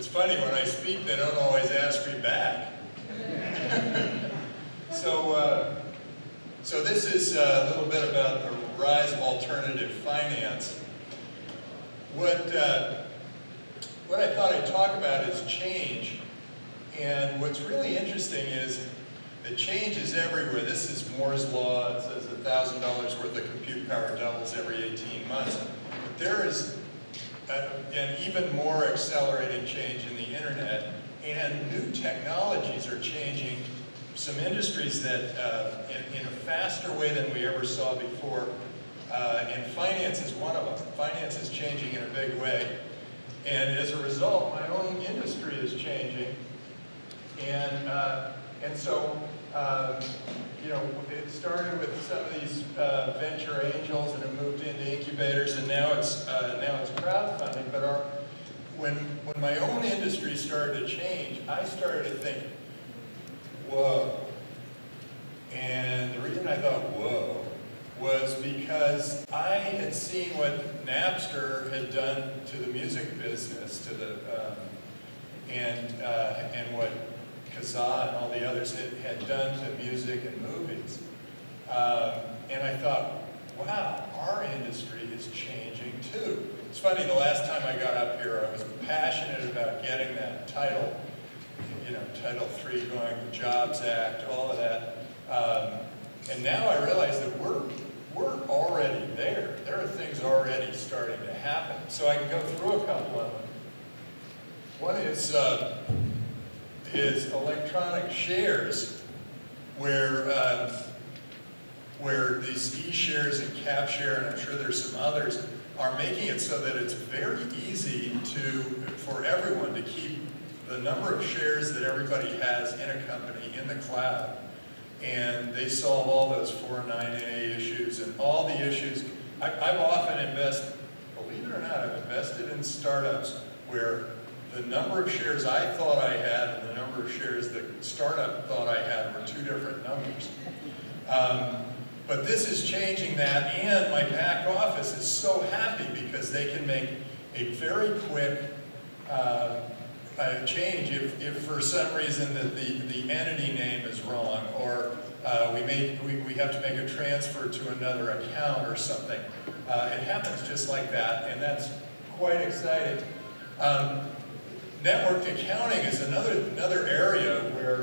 It's funny, when I speak, they don't always ask me back. So this is a little bit about the rise of alternative finance. What I thought I'd talk about is change. And what's really interesting is that change is everywhere. This is Moore's Law. It says $1,000 worth of compute power doubles every 18 months. But there is an even more accelerating change in the internet, and new technologies are changing some industries that in a faster way than we ever saw before. And finance is one of them. Finance is changing in a big way. And as a result, my own industry is changing. And so, you know, it started with some of these venture angels, and it moved into incubators, and now it's crowdfunding. But when my own industry started to change, I started to think, whoa. And the reason I thought whoa was because I had seen what Napster had done to the music business, to the and what Kazaa and all the others had done to music and movies. And I thought, wow, our industry is changing too. It's funny, the last time I got up here, I was passionate about getting that Title III going, the Jobs Act, all of that. And now I realize that we're already there. There are things already starting to happen. So I can go through a couple of them. One is electronic shares, where these e-shares and CapShare, and I'm sure there's some others, are making it so that it's very easy for everyone to keep the number of shares that everybody has in a company in the cloud. And they solve all those 409A issues and all the issues. I've often invested, believe it or not, I've invested in startups where the number of shares I thought I had and the number of shares the startup thought I had were two different numbers. But this is changing that, and my back office is so happy because they can make a very quick change if for some reason that the entity name is wrong, or we have to make a transfer to another account or something. It happens just like that, and that's quite exciting. Networked accounting is another area where,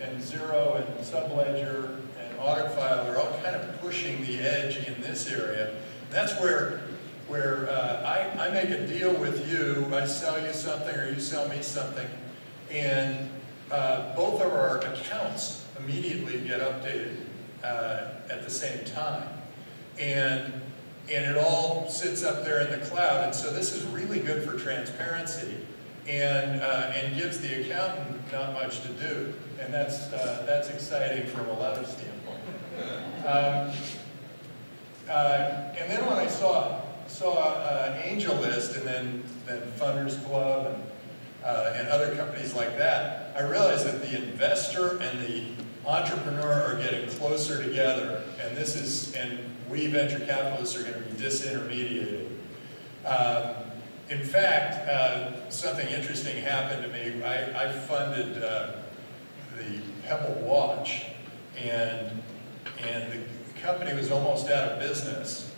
and Xero and Subledger and AuditFile are all kind of pushing the edge in this area. That's where I make a deal with you, I sell you something or you sell me something, and both of our accounts immediately get updated at the same time. And it all sits up there in the cloud, and so this is really good for transparency and gives the accountant not much to do. And that's exciting from a letter standpoint. And then when I saw AngelList and then Funders Club and other companies like that, I realized that the investor and the entrepreneur are getting closer together, and we venture capitalists are going to be disintermediated. In fact, something interesting happened to me. I funded the Pebble watch, and the company was almost out of business.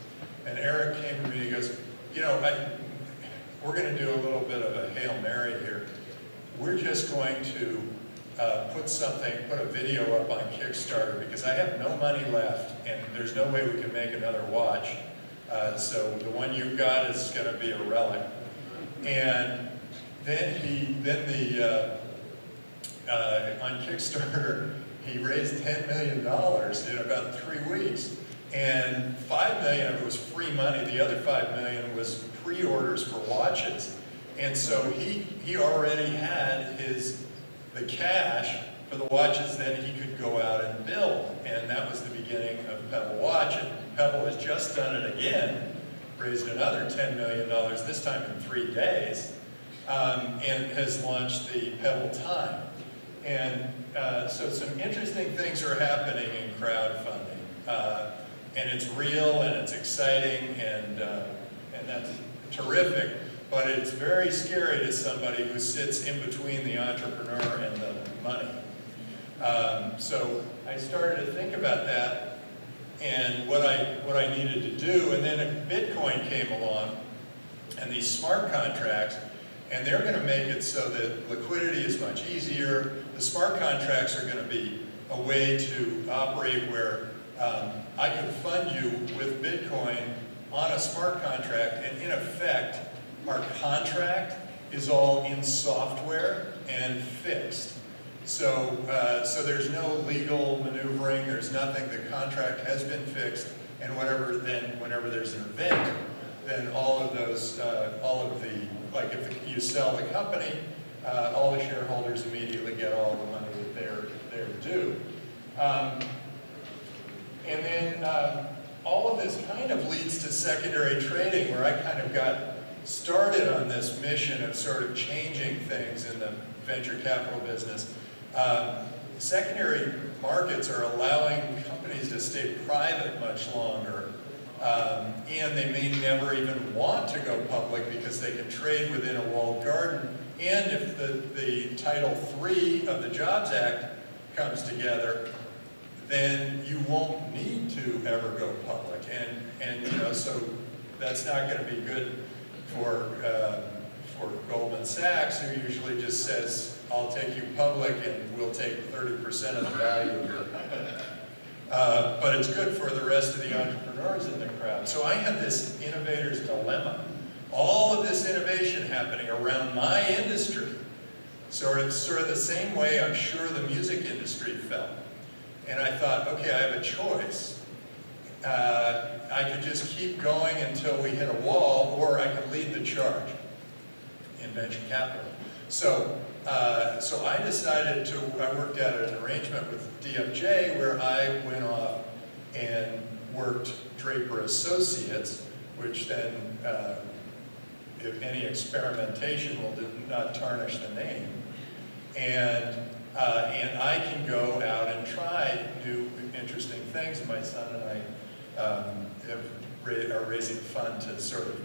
And Eric came to me and he goes, you know, we're going to do a little bit of a Hail Mary here. We're just going to put a video up on Kickstarter because I have no money left and there's no way we can make another watch. So the one you got is going to be a relic. And on Kickstarter, he raised $10 million in about 3 weeks. And $5 million of it was free money. The other $5 million was pre-orders for watches. And so he already had the cash for the watches that he could go out and build. And that was the beginning of Pebble Watch. And Pebble has just done it again, raised another $10 million, this time in 3 days, and has launched the Pebble Time. And so some interesting things are happening in crowdfunding. And it's real and it's exciting, and that's terrific. but it's very scary to somebody who sits in between the entrepreneur and the money. So I started to think about that and what I needed to do, and then Bitcoin came along, and these smart contracts, and they're going to make it so that liquidity is much easier. The smart contracts are going to be a way to operate where I can fund you with Bitcoin on a smart contract, and in effect, our contract is all in software and fixed. So, so there's no legal maneuvering, there's nothing, the contract has been fixed, and whenever there's an event, then all of the, like if you sell the company, all the shareholders immediately get all the money that they're due. And then all of this kind of leads to secondary trading, where I kind of got started on this mission of sort of changing things in the venture capital business. Secondary markets are allowing companies to stay private much longer, and they may never even want to go public because they can trade within a walled garden. And if the Title III of the Jobs Act comes together, then you won't need to ever go public. And you know, so that's not going to be good for Goldman Sachs, who usually just says, I'll take you public and we'll take 30% of the value of your company. But it's good for the rest of the entrepreneurs in the crowd. So I had this innovator's dilemma. All of this innovation happening around my industry, sort of the same way I'm sure the music industry felt. And I thought, okay, I have a choice. I could just keep going until we hit a wall, or I could lead the charge in venture capital. So I decided I worked out an arrangement with DFJ where I went off and worked Draper Associates, which then, if any experimentation will not tarnish the name. And I can go out and try new interesting things. My son and I are raising a fund to sort of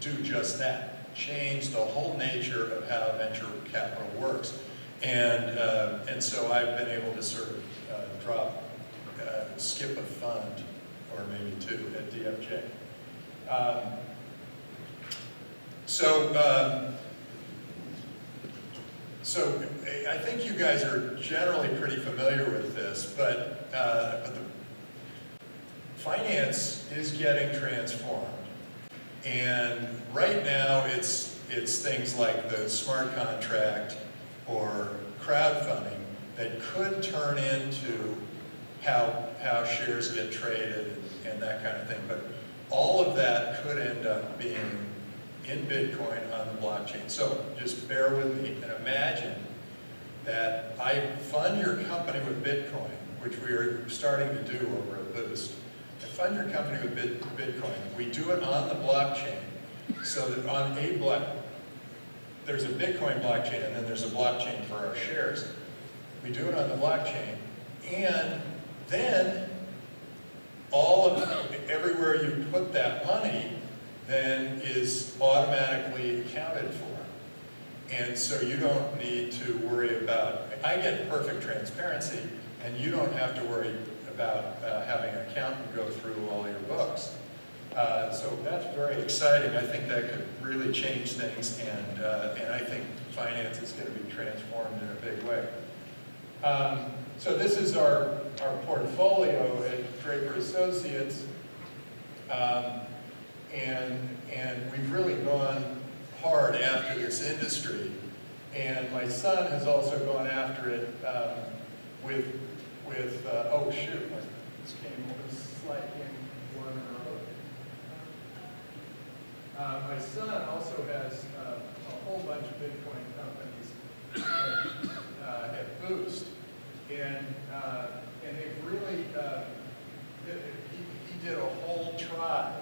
do just that, change the whole nature of how venture capital works. And so I've been able to sort of skip a fund, or maybe two, at DFJ. So I think you guys are generally pretty familiar with this, but the finance is getting transformed. And right now it's things like the smart contract or crowdfunding that could turn into how shares get traded and that kind of thing. But all of that could end up being in Bitcoin on the blockchain. So just bear with me and imagine that I fund your company with Bitcoin, which we are starting to do over at Boost. I fund your company with Bitcoin. We do it on the blockchain, so that on there's a Bitcoin blockchain, and then there's a blockchain for our shares. We do it on the blockchain, and then everywhere you put that money then is automatically accounted for. And so you don't need to worry about, I get perfect transparency, and you don't have to worry about having an accountant go through all your books. So that's very exciting. I think that could really change things, and I think finance is going to be transformed in a big way. So this is our portfolio at Draper Associates. And we've really gone hard after this industry. And my son has also gone after it oh shoot, this slide came one row. My son also has a whole bunch of Bitcoin companies at Boost. And they've really, he did a whole tribe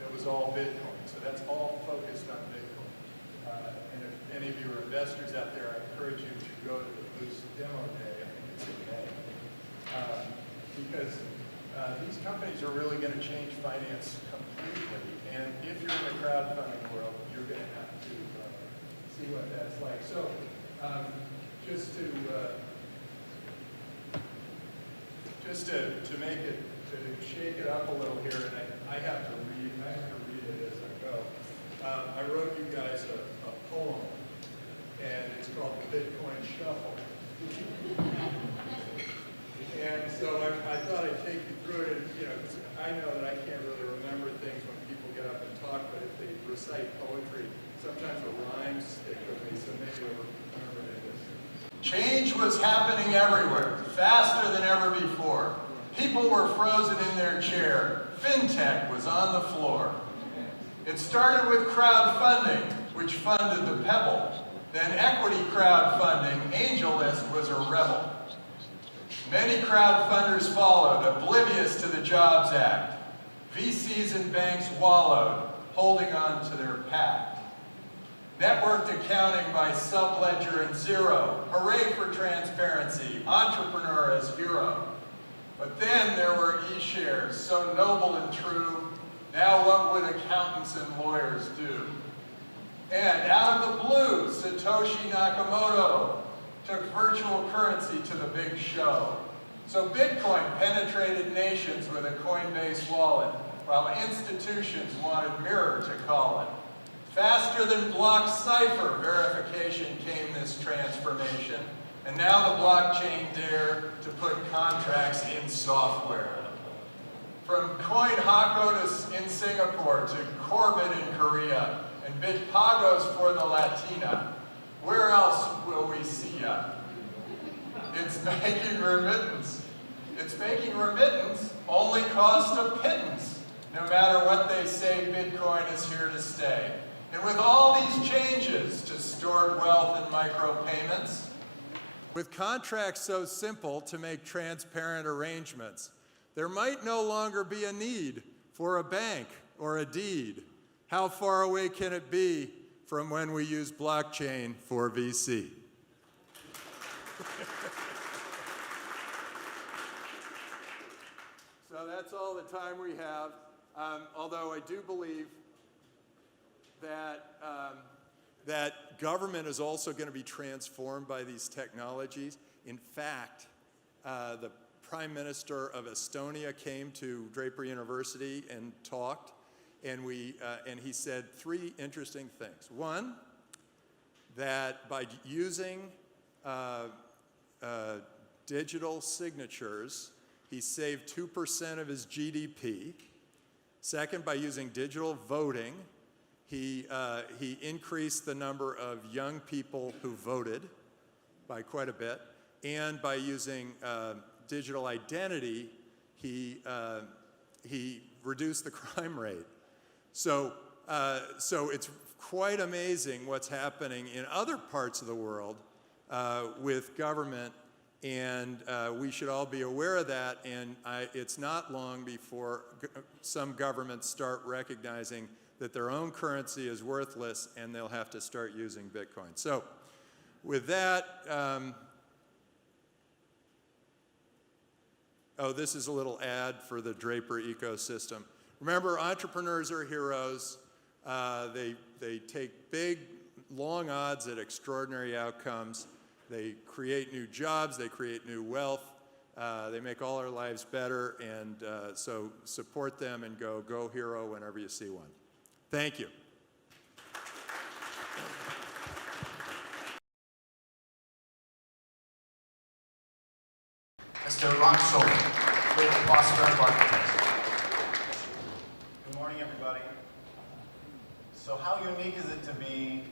that was all Bitcoin. So that's all focused on Bitcoin. And if any of you are investors out there, I encourage you to go to the Boost demo day. I think it's in May. Because these companies are really going to change finance completely. And if you're in the crowdfunding world, you're going to have to see what that's like. So just to make it, to shake it up a little here, and I have to read it as I go. I wrote you guys a poem, and it's called The Bitcoin Shuffle. And so I thought I'd take you through it, and, you know, 'cause I know that I can't really remember things when people get up and talk, but if they recite poetry, sometimes the rhymes stick with me, so maybe you'll remember this. Change was happening everywhere, faster than ever before. People were frozen in their chair. Fintech was on the floor. It started with crowdfunding, which funded the Pebble. Then equity crowdfunding, AngelList was a rebel. Many crowdfunders followed, oblivious to the Jobs Act. VCs and banks wallowed, holding on to their pact. Networked accounting by Subledger and Zero. Hooray for transparency, entrepreneur as hero. But then there were e-shares, so noble and true. Now what would accountants and lawyers do? And out of the blue, Satoshi Nakamoto took virtual currency to the big show. So Bitcoin penetrated nations with a Coinbase wallet, while institutions wanted Mirror to call it. Faster than block cipher verification came this transformation, and now the blockchain dared to put contracts in software. From CoinHako in Singapore to Corbin in Korea, and Bitpagos for the Latina. Where else will we see ya? It's making remittance. It's making remittance only cost a pittance. No matter what they say, Bitcoin is here to stay. And with all these changes to stored wealth and micropayments, with contracts so simple to make transparent arrangements, there might no longer be a need for a bank or a deed. How far away can it be from when we use blockchain for VC? So that's all the time we have, although I do believe that, that government is also going to be transformed by these technologies. In fact, the Prime Minister of Estonia came to Draper University and talked, and he said three interesting things. One, that by using digital signatures, he saved 2% of his GDP. Second, by using digital voting, he increased the number of young people who voted by quite a bit. And by using digital identity, he reduced the crime rate. So it's quite amazing what's happening in other parts of the world with government, and we should all be aware of that, and it's not long before some governments start recognizing that their own currency is worthless and they'll have to start using Bitcoin. So with that, oh, this is a little ad for the Draper ecosystem. Remember, entrepreneurs are heroes. They take big, long odds at extraordinary outcomes. They create new jobs. They create new wealth. They make all our lives better. And so support them and go hero whenever you see one. Thank you. Mr. Ron Soul, with Boston Architects. Good morning, everybody. So how unique is it to be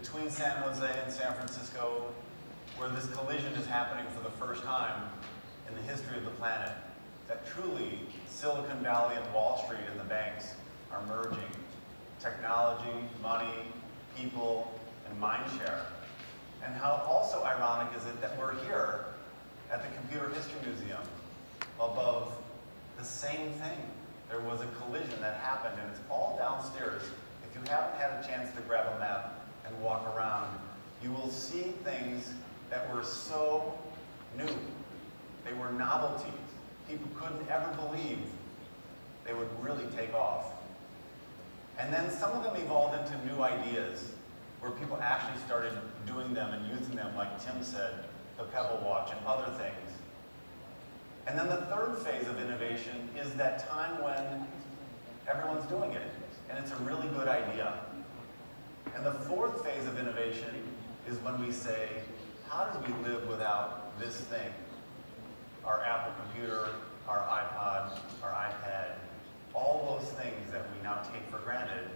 between San Jose and San Francisco, where this collision is happening for the first time in the history of the planet, that truly Silicon Valley and Wall Street and the banks are merging technology, money, people, and mind share. And how also ironic is it that we're here at the Computer History Museum above the same thing. There was a collision that happened, and it's all downstairs. If you haven't had a chance to grab a map and walk around, you will see things that were so new. They were novelties. people couldn't ever believe they would really take off. And then some of them evolved into new ideas where people actually started doing them and using them, like Tim said, the Pebble Watch and other things. And then the third phase of innovation is that time when everyone's doing it, and it's a really good idea. And the fourth phase of innovation is when we say, how do we live without this thing? Our Apple computer, our iPod, our iPad, all those things that we now take for granted,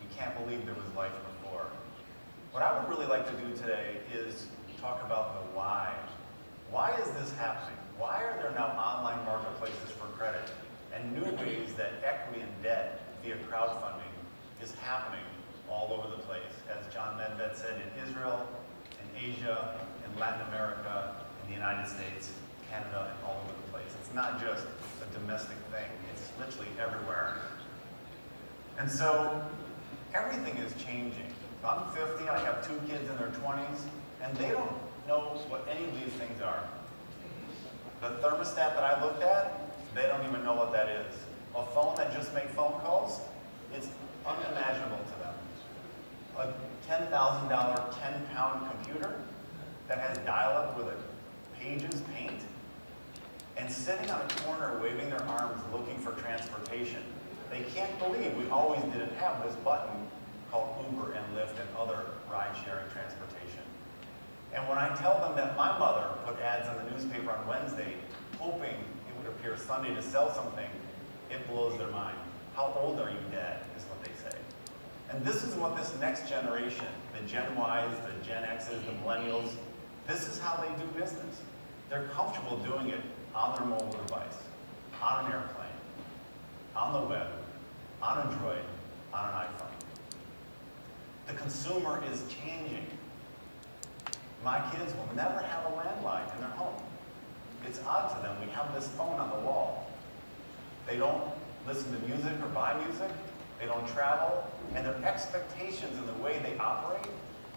we can't believe there was life before. What I would really like to do today is talk about the why. Why is this happening? Why are there now online marketplaces for credit and new ways that equity and debt via crowdfunding is happening all over the place? As John Medved said, in Israel, in Asia, in Latin America, in the United States, Canada, and all over the place. It's not just a domestic thing. It's literally everywhere. And so everything is changing. So I'm 50, I have 2 kids in their 20s, and they don't know what any of these things are. The thermostat that I looked at, they don't even know what that is. A phone that just makes phone calls, it's unimaginable to them. A $10,000, 10-pound computer that has dial-up with pages paint, and sitting on a corner waving their arms looking for transportation. They can't believe we always didn't have this button called Uber and Lyft and other ride-sharing transportation. And when I tell them that my mother put ads on the newspaper on Wednesday, hoping it would appear Sunday to sell something, it blows their mind. How old are you, Dad, is what they say. And this is what this next generation, the Gen Ys, the Gen X's, the millennials, this is how they do business. They're comfortable doing it on their mobile device, on an airplane, on the web, on a Droid, on an iPhone. The consumer is changing. My kids will never have a landline in their home. It's odd to them. We have this phone on the wall. They don't listen to music or buy music. They don't travel. And their expectations in the way they operate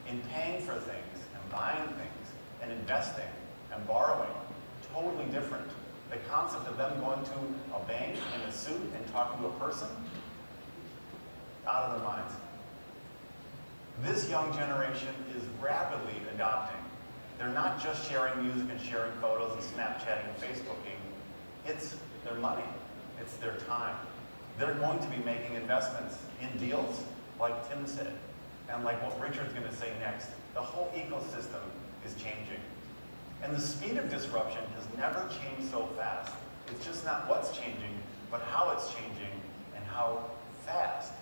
in paying for things and buying things and investing and borrowing, totally different. The concept of them going to a bank in a suit and talking to a person, out of their minds. This young generation is rapidly adopting. They're not just sharing music and sharing photos and Snapchatting and Facebooking. It's their money. It's their time. They're going to be making investments in deals, like Tim said, and like what Richard's going to say next. The whole ecosystem is changing. And the speed of disruption has never changed so fast. It's just not what's changing, but how it's changing and how fast.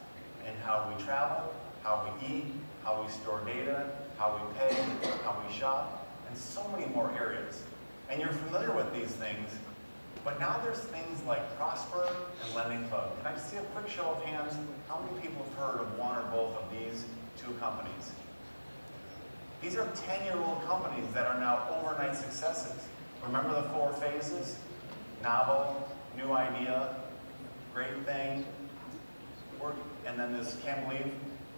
And how we travel, how we eat, how we store data, how we pay, how we shop, and so many more areas. And you're familiar with these things, but now there's things like Prosper and Lending Club. Can I see a quick show of hands? How many people have heard of one or both of these 2 companies? These are 10-year-old companies that are now overnight successes. Remember the 4 phases? Novel, new idea, great thing, and then this can't believe.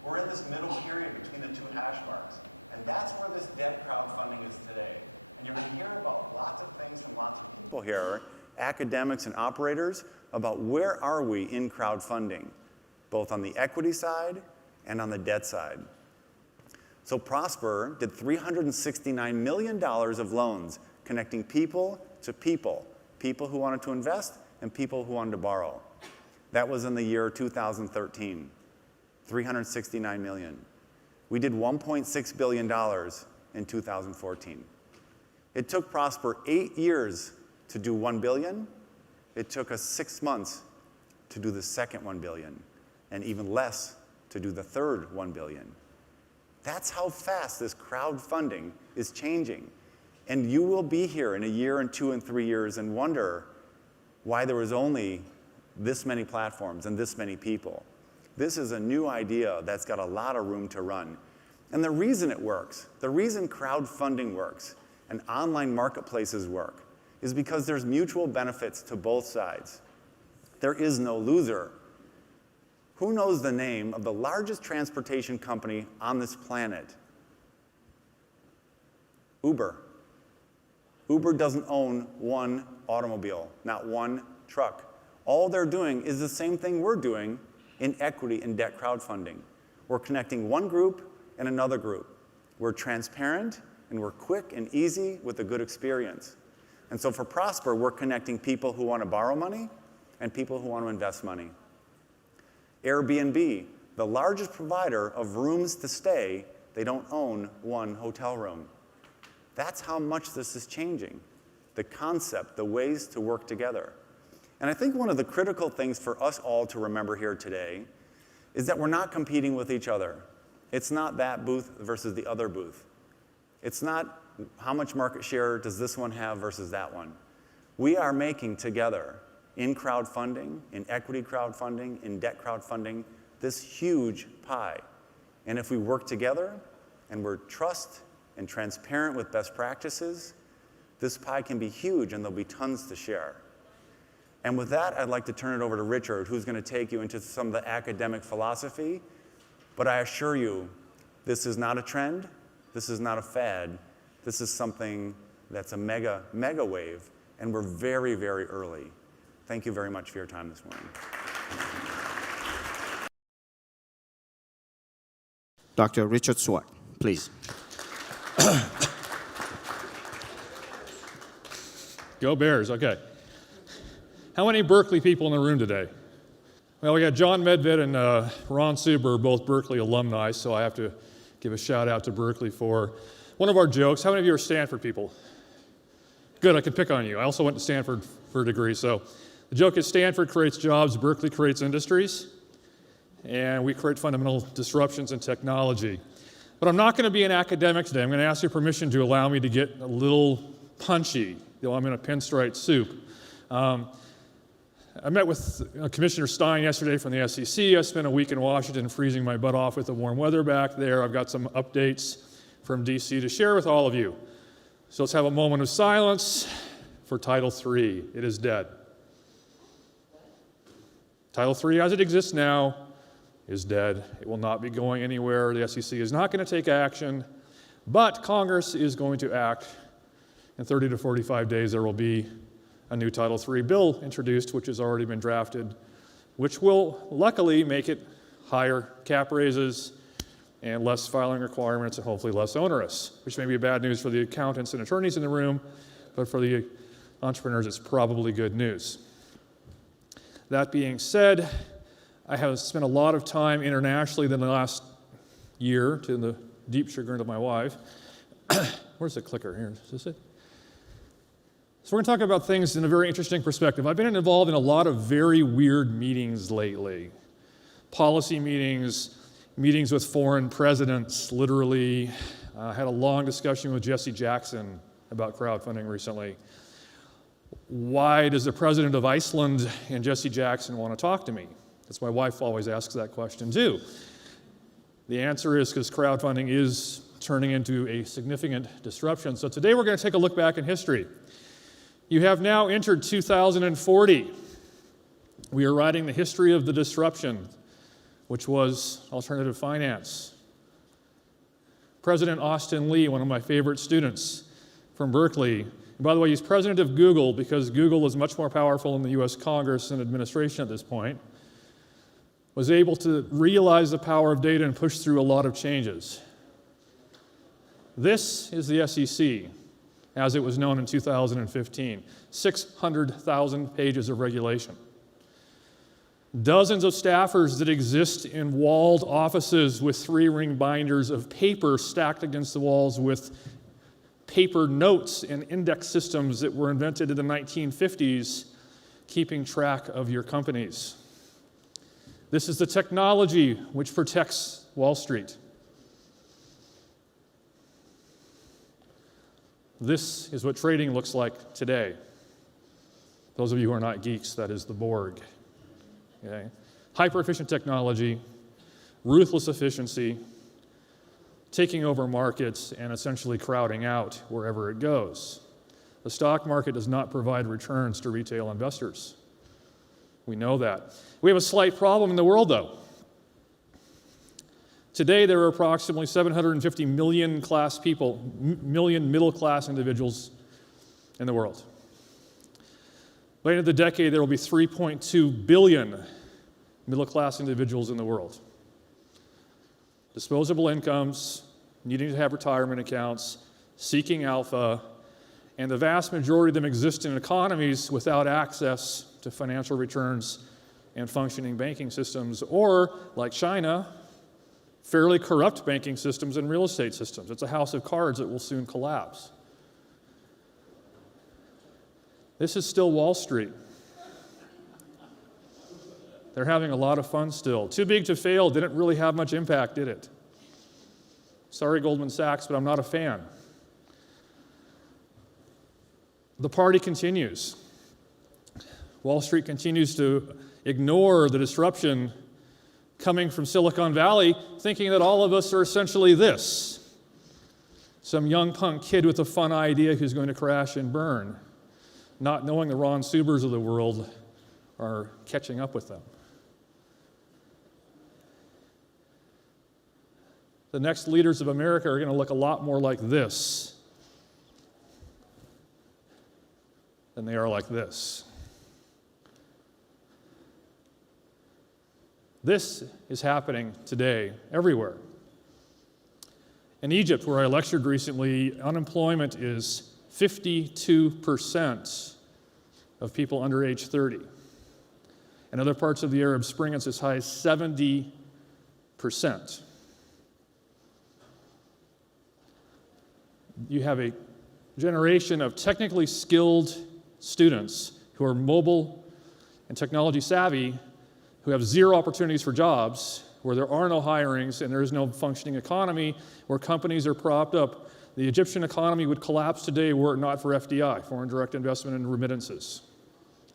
We're in this middle period between the 2 hash marks. And that's where this debt crowdfunding is today. And you're going to hear about lots of things from lots of people here, academics and operators, about where are we in crowdfunding, both on the equity side and on the debt side. So Prosper did $369 million of loans connecting people to people, people who wanted to invest and people who wanted to borrow. That was in the year 2013, 369 million. We did $1.6 billion in 2014. It took Prosper 8 years to do 1 billion. It took us 6 months to do the second 1 billion, and even less to do the third 1 billion. That's how fast this crowdfunding is changing. And you will be here in a year and 2 and 3 years and wonder why there was only this many platforms and this many people. This is a new idea that's got a lot of room to run. And the reason it works, the reason crowdfunding works and online marketplaces work is because there's mutual benefits to both sides. There is no loser. Who knows the name of the largest transportation company on this planet? Uber. Uber doesn't own one automobile, not one truck. All they're doing is the same thing we're doing in equity and debt crowdfunding. We're connecting one group and another group. We're transparent, and we're quick and easy with a good experience. And so for Prosper, we're connecting people who want to borrow money and people who want to invest money. Airbnb, the largest provider of rooms to stay, they don't own one hotel room. That's how much this is changing. The concept, the ways to work together. And I think one of the critical things for us all to remember here today is that we're not competing with each other. It's not that booth versus the other booth. It's not how much market share does this one have versus that one. We are making together, in crowdfunding, in equity crowdfunding, in debt crowdfunding, this huge pie. And if we work together and we're trust and transparent with best practices, this pie can be huge and there'll be tons to share. And with that, I'd like to turn it over to Richard, who's going to take you into some of the academic philosophy. But I assure you, this is not a trend. This is not a fad. This is something that's a mega wave, and we're very, very early. Thank you very much for your time this morning. Dr. Richard Swart, please. Go Bears, okay. How many Berkeley people in the room today? Well, we got John Medved and Ron Suber, both Berkeley alumni, so I have to give a shout out to Berkeley for one of our jokes. How many of you are Stanford people? Good, I can pick on you. I also went to Stanford for a degree, so the joke is Stanford creates jobs, Berkeley creates industries, and we create fundamental disruptions in technology. But I'm not going to be an academic today. I'm going to ask your permission to allow me to get a little punchy, though I'm in a pinstripe soup. I met with Commissioner Stein yesterday from the SEC. I spent a week in Washington freezing my butt off with the warm weather back there. I've got some updates from DC to share with all of you. So let's have a moment of silence for Title III. It is dead. Title III as it exists now is dead. It will not be going anywhere. The SEC is not going to take action, but Congress is going to act. In 30 to 45 days, there will be a new Title III bill introduced, which has already been drafted, which will luckily make it higher cap raises and less filing requirements and hopefully less onerous, which may be bad news for the accountants and attorneys in the room, but for the entrepreneurs, it's probably good news. That being said, I have spent a lot of time internationally in the last year, to the deep chagrin of my wife. Where's the clicker here? Is this it? So we're going to talk about things in a very interesting perspective. I've been involved in a lot of very weird meetings lately. Policy meetings, meetings with foreign presidents, literally. I had a long discussion with Jesse Jackson about crowdfunding recently. Why does the president of Iceland and Jesse Jackson want to talk to me? That's my wife always asks that question too. The answer is because crowdfunding is turning into a significant disruption. So today we're going to take a look back in history. You have now entered 2040. We are writing the history of the disruption, which was alternative finance. President Austin Lee, one of my favorite students from Berkeley, and by the way, he's president of Google because Google is much more powerful in the US Congress and administration at this point, was able to realize the power of data and push through a lot of changes. This is the SEC, as it was known in 2015. 600,000 pages of regulation. Dozens of staffers that exist in walled offices with 3-ring binders of paper stacked against the walls with paper notes and index systems that were invented in the 1950s, keeping track of your companies. This is the technology which protects Wall Street. This is what trading looks like today. Those of you who are not geeks, that is the Borg. Okay? Hyper-efficient technology, ruthless efficiency, taking over markets and essentially crowding out wherever it goes. The stock market does not provide returns to retail investors. We know that. We have a slight problem in the world, though. Today, there are approximately 750 million middle-class individuals in the world. By the end of the decade, there will be 3.2 billion middle-class individuals in the world. Disposable incomes, needing to have retirement accounts, seeking alpha, and the vast majority of them exist in economies without access to financial returns and functioning banking systems, or, like China, fairly corrupt banking systems and real estate systems. It's a house of cards that will soon collapse. This is still Wall Street. They're having a lot of fun still. Too big to fail didn't really have much impact, did it? Sorry, Goldman Sachs, but I'm not a fan. The party continues. Wall Street continues to ignore the disruption coming from Silicon Valley, thinking that all of us are essentially this. Some young punk kid with a fun idea who's going to crash and burn, not knowing the Ron Subers of the world are catching up with them. The next leaders of America are going to look a lot more like this than they are like this. This is happening today everywhere. In Egypt, where I lectured recently, unemployment is 52% of people under age 30. In other parts of the Arab Spring, it's as high as 70%. You have a generation of technically skilled students who are mobile and technology savvy, who have zero opportunities for jobs, where there are no hirings and there is no functioning economy, where companies are propped up. The Egyptian economy would collapse today were it not for FDI, foreign direct investment and remittances.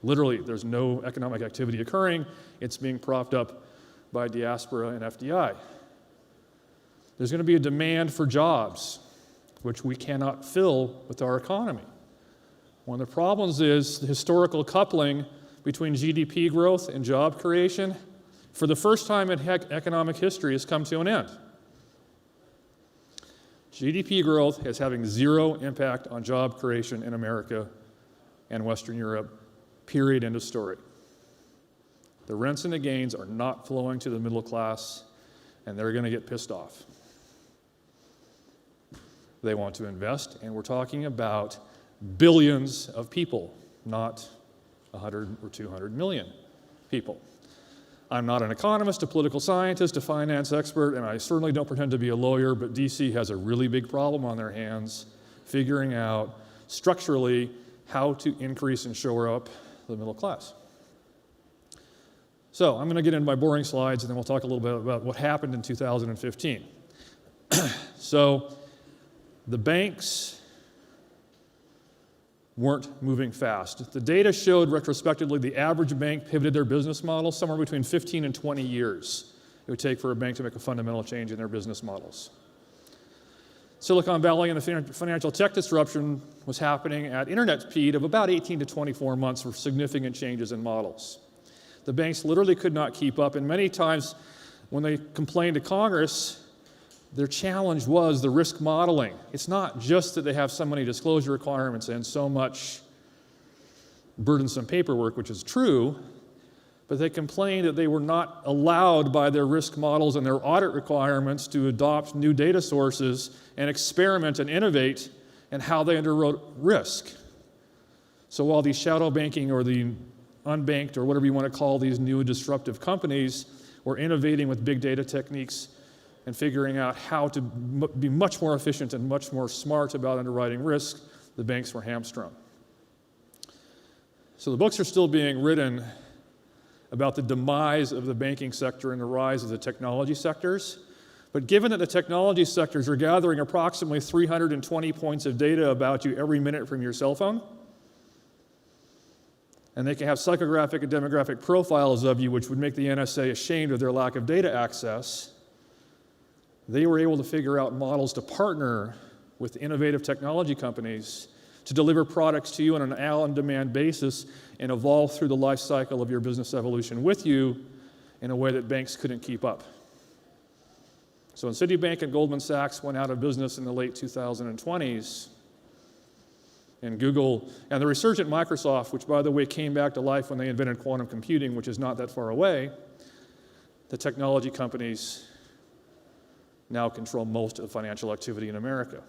Literally, there's no economic activity occurring. It's being propped up by diaspora and FDI. There's going to be a demand for jobs, which we cannot fill with our economy. One of the problems is the historical coupling between GDP growth and job creation, for the first time in economic history, has come to an end. GDP growth is having zero impact on job creation in America and Western Europe, period, end of story. The rents and the gains are not flowing to the middle class, and they're going to get pissed off. They want to invest, and we're talking about billions of people, not 100 or 200 million people. I'm not an economist, a political scientist, a finance expert, and I certainly don't pretend to be a lawyer, but DC has a really big problem on their hands figuring out structurally how to increase and shore up the middle class. So I'm going to get into my boring slides, and then we'll talk a little bit about what happened in 2015. So the banks weren't moving fast. The data showed retrospectively the average bank pivoted their business model somewhere between 15 and 20 years it would take for a bank to make a fundamental change in their business models. Silicon Valley and the financial tech disruption was happening at internet speed of about 18 to 24 months for significant changes in models. The banks literally could not keep up, and many times when they complained to Congress, their challenge was the risk modeling. It's not just that they have so many disclosure requirements and so much burdensome paperwork, which is true, but they complained that they were not allowed by their risk models and their audit requirements to adopt new data sources and experiment and innovate in how they underwrote risk. So while these shadow banking or the unbanked or whatever you want to call these new disruptive companies were innovating with big data techniques and figuring out how to be much more efficient and much more smart about underwriting risk, the banks were hamstrung. So the books are still being written about the demise of the banking sector and the rise of the technology sectors. But given that the technology sectors are gathering approximately 320 points of data about you every minute from your cell phone, and they can have psychographic and demographic profiles of you, which would make the NSA ashamed of their lack of data access, they were able to figure out models to partner with innovative technology companies to deliver products to you on an on-demand basis and evolve through the life cycle of your business evolution with you in a way that banks couldn't keep up. So when Citibank and Goldman Sachs went out of business in the late 2020s, and Google, and the resurgent Microsoft, which, by the way, came back to life when they invented quantum computing, which is not that far away, the technology companies now control most of financial activity in America.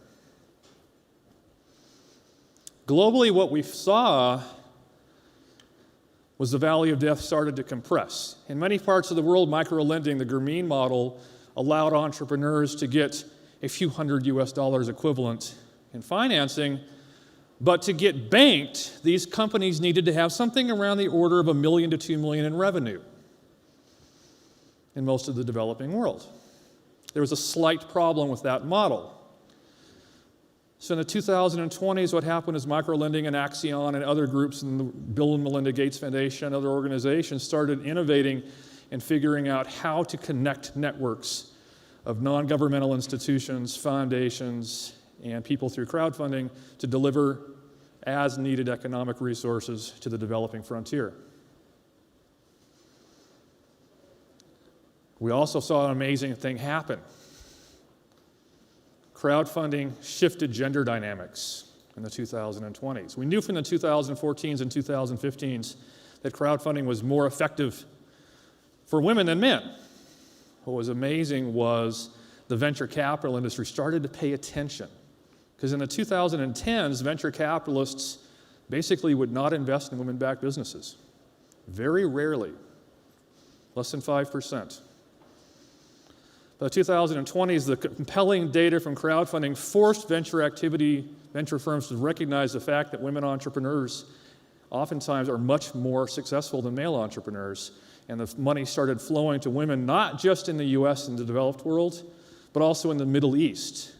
Globally, what we saw was the valley of death started to compress. In many parts of the world, micro-lending, the Grameen model, allowed entrepreneurs to get a few hundred US equivalent in financing, but to get banked, these companies needed to have something around the order of $1 million to $2 million in revenue in most of the developing world. There was a slight problem with that model. So in the 2020s, what happened is microlending and Axion and other groups and the Bill and Melinda Gates Foundation and other organizations started innovating and figuring out how to connect networks of non-governmental institutions, foundations, and people through crowdfunding to deliver as needed economic resources to the developing frontier. We also saw an amazing thing happen. Crowdfunding shifted gender dynamics in the 2020s. We knew from the 2014s and 2015s that crowdfunding was more effective for women than men. What was amazing was the venture capital industry started to pay attention. Because in the 2010s, venture capitalists basically would not invest in women-backed businesses. Very rarely, less than 5%. By the 2020s, the compelling data from crowdfunding forced venture firms to recognize the fact that women entrepreneurs oftentimes are much more successful than male entrepreneurs. And the money started flowing to women, not just in the US and the developed world, but also in the Middle East,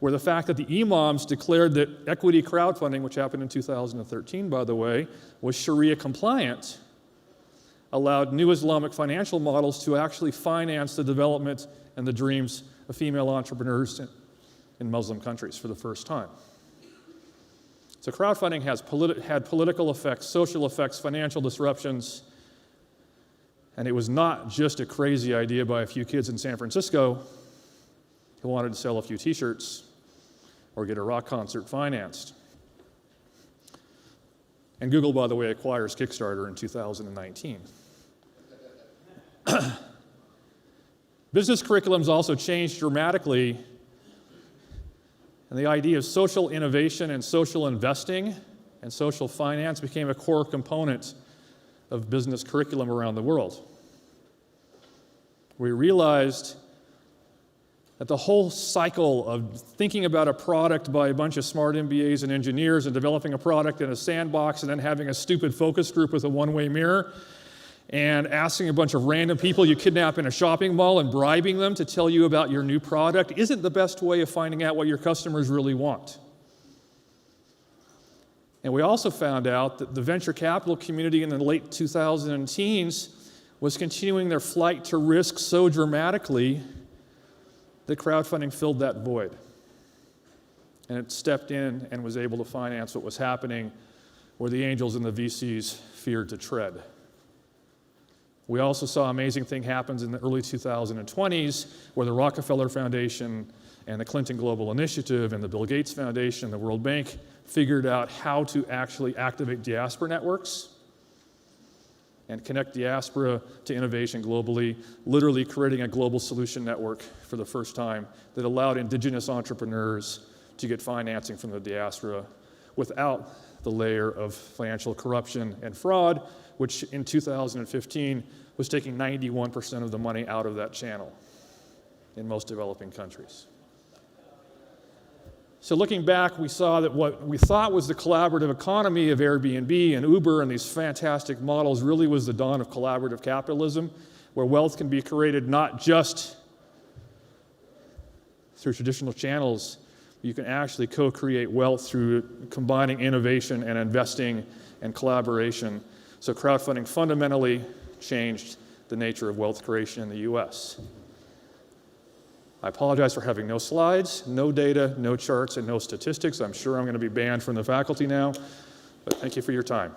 where the fact that the imams declared that equity crowdfunding, which happened in 2013, by the way, was Sharia compliant, allowed new Islamic financial models to actually finance the development and the dreams of female entrepreneurs in Muslim countries for the first time. So crowdfunding had political effects, social effects, financial disruptions, and it was not just a crazy idea by a few kids in San Francisco who wanted to sell a few t-shirts or get a rock concert financed. And Google, by the way, acquires Kickstarter in 2019. Business curriculums also changed dramatically, and the idea of social innovation and social investing and social finance became a core component of business curriculum around the world. We realized that the whole cycle of thinking about a product by a bunch of smart MBAs and engineers and developing a product in a sandbox and then having a stupid focus group with a one-way mirror and asking a bunch of random people you kidnap in a shopping mall and bribing them to tell you about your new product isn't the best way of finding out what your customers really want. And we also found out that the venture capital community in the late 2010s was continuing their flight to risk so dramatically that crowdfunding filled that void. And it stepped in and was able to finance what was happening where the angels and the VCs feared to tread. We also saw amazing thing happens in the early 2020s where the Rockefeller Foundation and the Clinton Global Initiative and the Bill Gates Foundation and the World Bank figured out how to actually activate diaspora networks and connect diaspora to innovation globally, literally creating a global solution network for the first time that allowed indigenous entrepreneurs to get financing from the diaspora without the layer of financial corruption and fraud, which in 2015 was taking 91% of the money out of that channel in most developing countries. So looking back, we saw that what we thought was the collaborative economy of Airbnb and Uber and these fantastic models really was the dawn of collaborative capitalism, where wealth can be created not just through traditional channels, but you can actually co-create wealth through combining innovation and investing and collaboration. So crowdfunding fundamentally changed the nature of wealth creation in the US. I apologize for having no slides, no data, no charts, and no statistics. I'm sure I'm going to be banned from the faculty now, but thank you for your time.